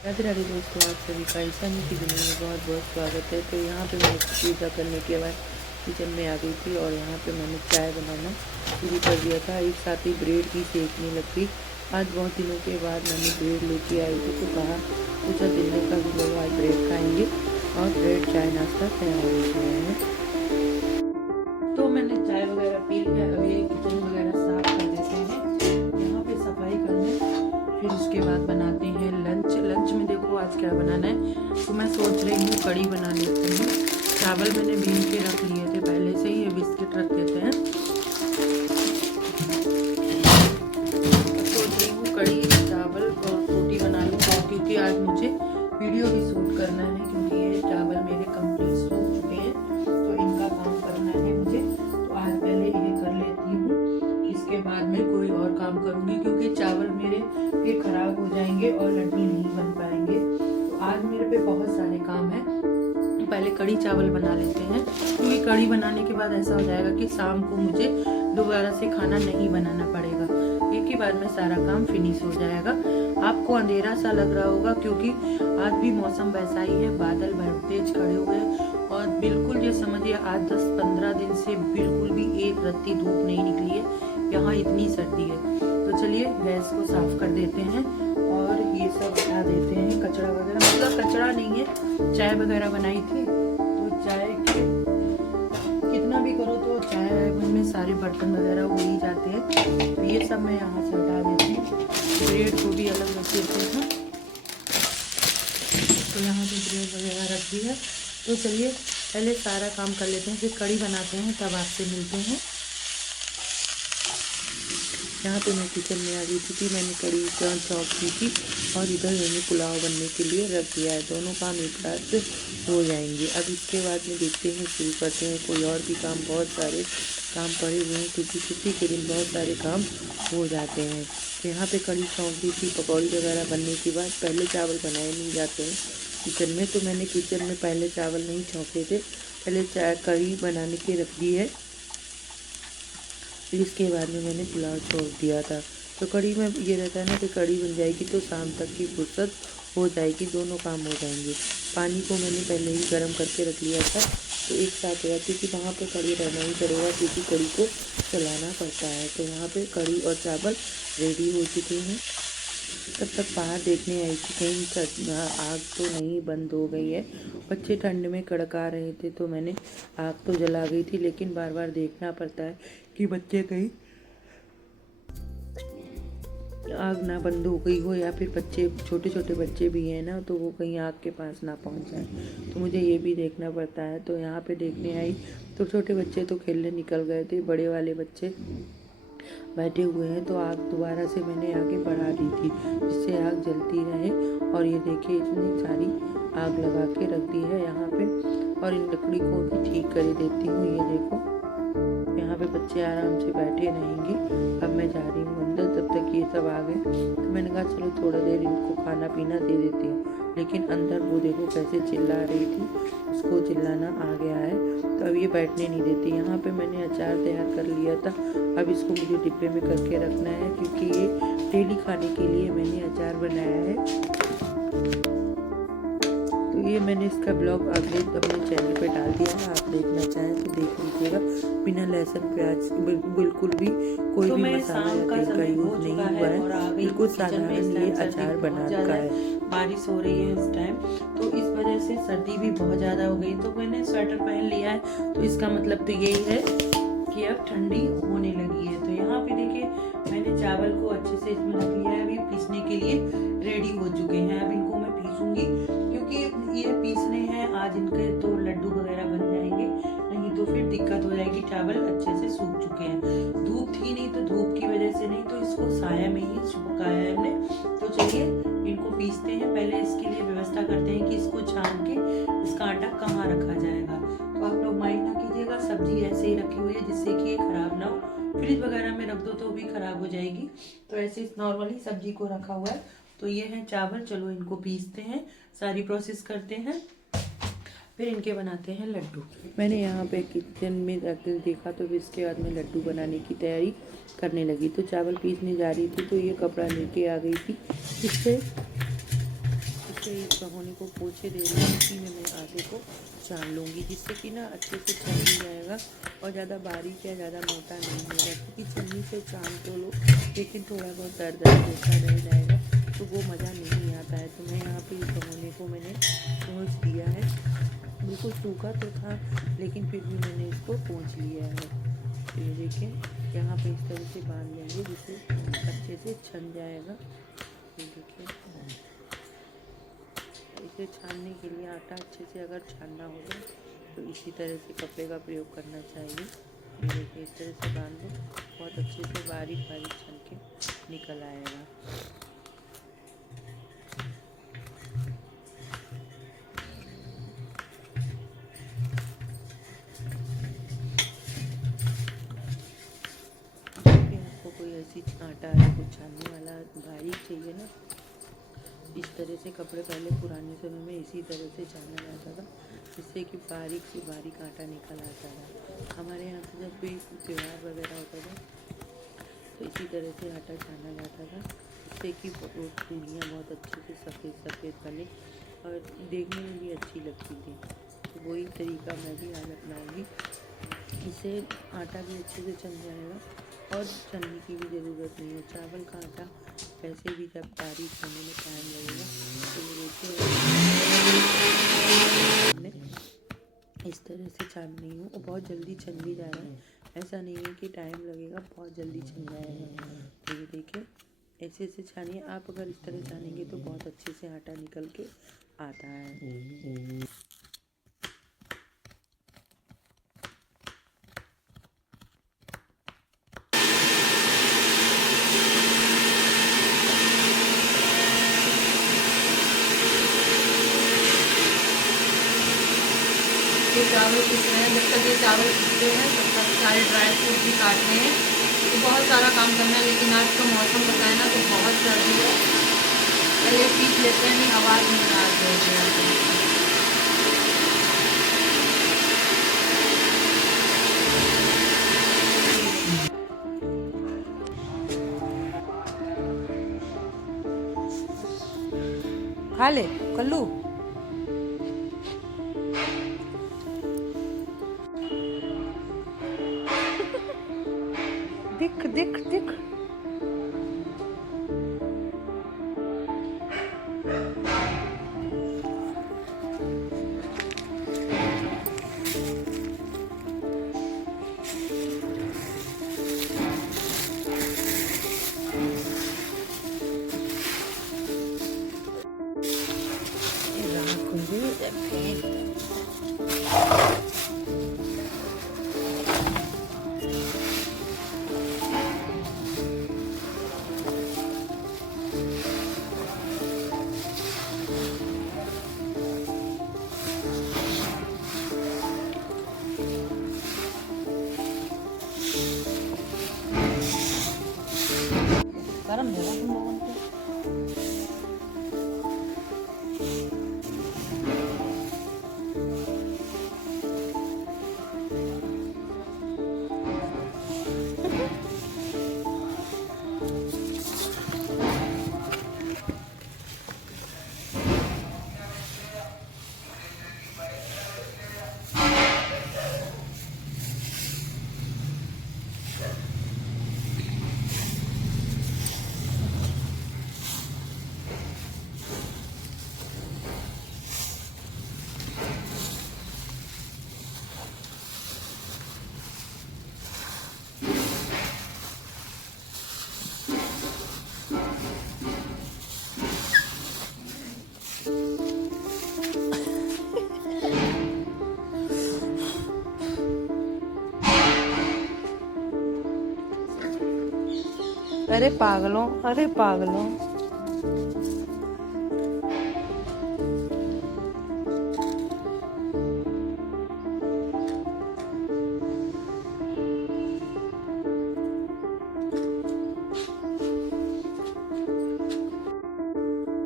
राधे राधे दोस्तों, आप सभी का ईशानी की दुनिया में बहुत बहुत स्वागत है। तो यहाँ पे मैं पूजा करने के बाद किचन में आ गई थी और यहाँ पे मैंने चाय बनाना शुरू कर दिया था। एक साथ ही ब्रेड भी सेकने लग गई। आज बहुत दिनों के बाद मैंने ब्रेड लेके आई थी, तो कहा पूजा दिन का भी लोग आज ब्रेड खाएंगे और ब्रेड चाय नाश्ता तैयार हो गया है। तो मैंने चाय वगैरह पी लिया। अभी किचन वगैरह साफ कर देते हैं, यहाँ पे सफाई करने, फिर उसके बाद बनाते हैं लंच। लंच में देखो आज क्या बनाना है। तो मैं सोच रही हूँ कढ़ी बना लेते हैं। चावल मैंने भीन के रख लिए थे पहले से ही, ये बिस्किट रख देते हैं। सोच रही हूँ कढ़ी, चावल और रोटी बना लूँ, क्योंकि आज मुझे वीडियो भी शूट करना है, क्योंकि ये चावल मेरे कंप्लीट सूख चुके हैं, तो इनका काम करना है मुझे। तो आज पहले ये कर लेती हूँ, इसके बाद में कोई और काम करूँगी, क्योंकि चावल मेरे फिर खराब हो जाएंगे और लड्डू नहीं बन पाएंगे। तो आज मेरे पे बहुत सारे काम हैं। पहले कढ़ी चावल बना लेते हैं, क्योंकि कढ़ी बनाने के बाद ऐसा हो जाएगा कि शाम को मुझे दोबारा से खाना नहीं बनाना पड़ेगा। एक ही बार में सारा काम फिनिश हो जाएगा। आपको अंधेरा सा लग रहा होगा, क्योंकि आज भी मौसम वैसा ही है, बादल बहुत तेज खड़े हुए हैं और बिल्कुल ये समझिए आज 10-15 दिन से बिल्कुल भी एक रत्ती धूप नहीं निकली है। यहाँ इतनी सर्दी है। तो चलिए गैस को साफ कर देते हैं और ये सब हटा देते हैं, कचरा वगैरह, मतलब कचरा नहीं है, चाय वगैरह बनाई थी, तो चाय के कितना भी करो तो चाय में सारे बर्तन वगैरह हो ही जाते हैं। तो ये सब मैं यहाँ से हटा देती हूँ। ब्रेड को भी अलग रख देते हैं। तो यहाँ पे ब्रेड वगैरह रख दी है। तो चलिए पहले सारा काम कर लेते हैं, फिर कढ़ी बनाते हैं, तब आपसे मिलते हैं। यहाँ पे मैं किचन में आ गई थी, मैंने कढ़ी चॉप की थी और इधर मैंने पुलाव बनने के लिए रख दिया है। दोनों काम एक साथ हो जाएंगे। अब इसके बाद में देखते हैं, शुरू करते हैं। कोई और भी काम, बहुत सारे काम पड़े हुए हैं, क्योंकि छुट्टी के दिन बहुत सारे काम हो जाते हैं। तो यहाँ पे कढ़ी चौंक दी थी। पकौड़ी वगैरह बनने के बाद पहले चावल बनाए नहीं जाते हैं किचन में, तो मैंने किचन में पहले चावल नहीं छौंके थे, पहले कढ़ी बनाने के रख दी है। फिर इसके बाद में मैंने पुलाव छोड़ दिया था। तो कढ़ी में ये रहता है ना कि कढ़ी बन जाएगी तो शाम तक की फुर्सत हो जाएगी, दोनों काम हो जाएंगे। पानी को मैंने पहले ही गर्म करके रख लिया था, तो एक साथ हो जाती, क्योंकि वहाँ पे कढ़ी रहना ही पड़ेगा, क्योंकि कढ़ी को चलाना पड़ता है। तो यहाँ पे कढ़ी और चावल रेडी हो चुके हैं। तब तक बाहर देखने आई थी कहीं आग तो नहीं बंद हो गई है। बच्चे ठंड में कड़का रहे थे, तो मैंने आग तो जला गई थी, लेकिन बार बार देखना पड़ता है कि बच्चे कहीं आग ना बंद हो गई हो, या फिर बच्चे, छोटे छोटे बच्चे भी हैं ना, तो वो कहीं आग के पास ना पहुंच जाए, तो मुझे ये भी देखना पड़ता है। तो यहाँ पे देखने आई तो छोटे बच्चे तो खेलने निकल गए थे, बड़े वाले बच्चे बैठे हुए हैं। तो आग दोबारा से मैंने आगे बढ़ा दी थी, जिससे आग जलती रहे। और ये देखिए इतनी सारी आग लगा के रख दी है यहाँ पे, और इन लकड़ी को भी ठीक कर देती हूँ। ये देखो यहाँ पे बच्चे आराम से बैठे रहेंगे। अब मैं जा रही हूँ अंदर, तब तक ये सब आ गए। तो मैंने कहा चलो थोड़ा देर इनको खाना पीना दे देती हूँ, लेकिन अंदर वो देखो कैसे चिल्ला रही थी, उसको चिल्लाना आ गया है, तो अब ये बैठने नहीं देती। यहाँ पे मैंने अचार तैयार कर लिया था, अब इसको मुझे डिब्बे में करके रखना है, क्योंकि ये डेली खाने के लिए मैंने अचार बनाया है। तो ये मैंने इसका ब्लॉग अपने चैनल पे डाल दिया है, आप देखना चाहें तो देख लीजिएगा। बिना लहसुन प्याज बिल्कुल भी कोई तो भी मसाला या तेल का यूज नहीं हुआ है, बिल्कुल साधारण ये अचार बना का है। बारिश हो रही है इस टाइम, तो इस वजह से सर्दी भी बहुत ज़्यादा हो गई, तो मैंने स्वेटर पहन लिया है। तो इसका मतलब तो यही है कि अब ठंडी होने लगी है। तो यहाँ पे देखिए मैंने चावल को अच्छे से इसमें रख लिया है, अभी पीसने के लिए रेडी हो चुके हैं। अब इनको मैं पीसूंगी, क्योंकि ये पीसने हैं आज इनके, तो लड्डू वगैरह बन जाएंगे, नहीं तो फिर दिक्कत हो जाएगी। चावल अच्छे से सूख चुके हैं, धूप थी नहीं तो धूप की वजह से नहीं, तो इसको साया में ही सुखाया है हमने। तो चलिए इनको पीसते हैं। पहले इसके लिए व्यवस्था करते हैं कि इसको छान के इसका आटा कहाँ रखा जाएगा। तो आप लोग माइंड ना कीजिएगा, सब्जी ऐसे ही रखी हुई है जिससे कि ये खराब ना हो, फ्रिज वगैरह में रख दो तो भी खराब हो जाएगी। तो ऐसे नॉर्मली सब्जी को रखा हुआ है। तो ये है चावल, चलो इनको पीसते हैं, सारी प्रोसेस करते हैं, फिर इनके बनाते हैं लड्डू। मैंने यहाँ पे किचन में जाकर देखा, तो इसके बाद में लड्डू बनाने की तैयारी करने लगी। तो चावल पीसने जा रही थी, तो ये कपड़ा लेके आ गई थी, इससे से इस भगोने को पोछे दे रही हूँ। इसी में मैं आटे को छान लूँगी, जिससे कि ना अच्छे से छन भी जाएगा और ज़्यादा बारीक या ज़्यादा मोटा नहीं होगा, क्योंकि छन्नी से छान तो लो लेकिन थोड़ा बहुत दर्द होता रह जाएगा तो वो मज़ा नहीं आता है। तो मैं यहाँ पे इस भगोने को मैंने पोंछ दिया है, बिल्कुल सूखा तो था लेकिन फिर भी मैंने इसको पोंछ लिया है। तो ये देखिए यहाँ पे इस तरह से बांध लेंगे जिससे अच्छे से छन जाएगा। ये देखिए इसे छानने के लिए आटा अच्छे से अगर छानना होगा तो इसी तरह से कपड़े का प्रयोग करना चाहिए। ये देखिए इस तरह से बांध दो, बहुत अच्छे से बारीक बारीक छन के निकल आएगा। आपको कोई ऐसी आटा है कुछ छानने वाला बारीक चाहिए ना, इस तरह से कपड़े पहले पुराने समय में इसी तरह से छाना जाता था, जिससे कि बारीक से बारीक आटा निकल आता था। हमारे यहाँ से जब कोई त्यौहार वगैरह होता था तो इसी तरह से आटा छाना जाता था, जिससे कि पूड़ियाँ बहुत अच्छे से सफ़ेद सफ़ेद बने और देखने में भी अच्छी लगती थी। तो वही तरीका मैं भी आज अपनाऊँगी। इससे आटा भी अच्छे से छन जाएगा और छनने की भी ज़रूरत नहीं है। चावल का आटा वैसे भी जब बारीक होने में टाइम लगेगा, तो ये देखिए इस तरह से छान रही हूँ और बहुत जल्दी छन भी जा रहा है, ऐसा नहीं है कि टाइम लगेगा, बहुत जल्दी छन जाएगा। तो ये देखिए ऐसे ऐसे छानिए, आप अगर इस तरह छानेंगे तो बहुत अच्छे से आटा निकल के आता है। ये चावल पीस रहे हैं, जब तक ये चावल पीसते हैं तब तक सारे ड्राई फ्रूट भी काटने हैं। तो बहुत सारा काम करना है, लेकिन आज तो मौसम बताए ना तो बहुत सर्दी है। पहले पीस लेते हैं, नहीं आवाज़ नहीं आ रही है। खा ले कल्लू। दिख दिख दिख। गरम है ना तुम लोगों को? अरे पागलों, अरे पागलों।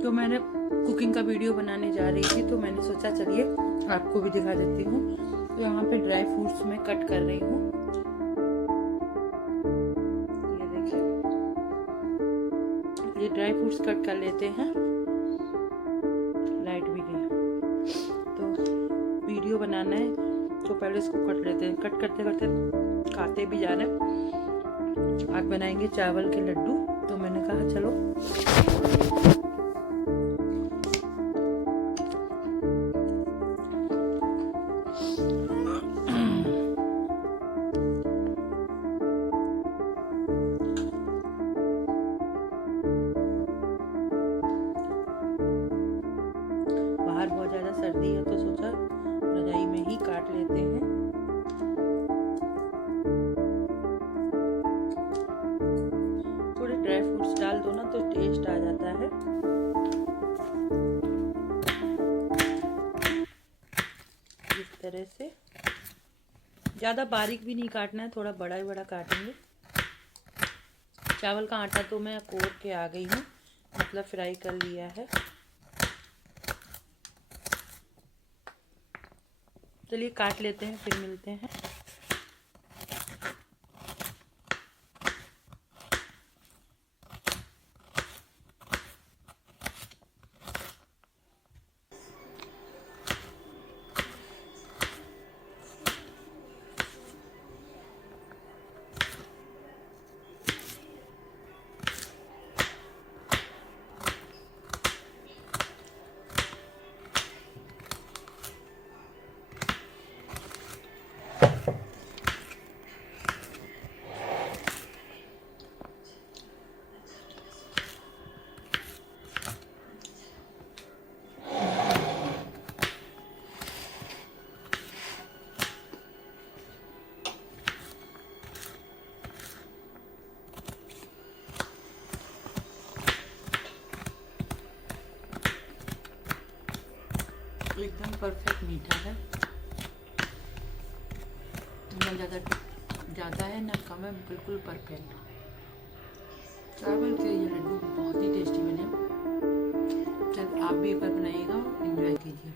तो मैंने कुकिंग का वीडियो बनाने जा रही थी, तो मैंने सोचा चलिए आपको भी दिखा देती हूँ। तो यहाँ पे ड्राई फ्रूट्स में कट कर रही हूँ। ये देखिए, ये ड्राई फ्रूट्स कट कर लेते हैं। बनाना है तो पहले इसको कट लेते हैं। कट करते करते खाते भी जा रहे हैं। आज बनाएंगे चावल के लड्डू, तो मैंने कहा चलो बाहर बहुत ज़्यादा सर्दी है तो सोचा रजाई में ही काट लेते हैं। थोड़े ड्राई फ्रूट्स डाल दो ना तो टेस्ट आ जाता है। इस तरह से ज़्यादा बारीक भी नहीं काटना है, थोड़ा बड़ा ही बड़ा काटेंगे। चावल का आटा तो मैं कोर के आ गई हूँ, मतलब फ्राई कर लिया है। चलिए काट लेते हैं, फिर मिलते हैं। एकदम परफेक्ट मीठा है, ना ज़्यादा है ना कम है, बिल्कुल परफेक्ट। चावल के ये लड्डू बहुत ही टेस्टी बने। चल आप भी एक बार बनाइएगा, एंजॉय कीजिए।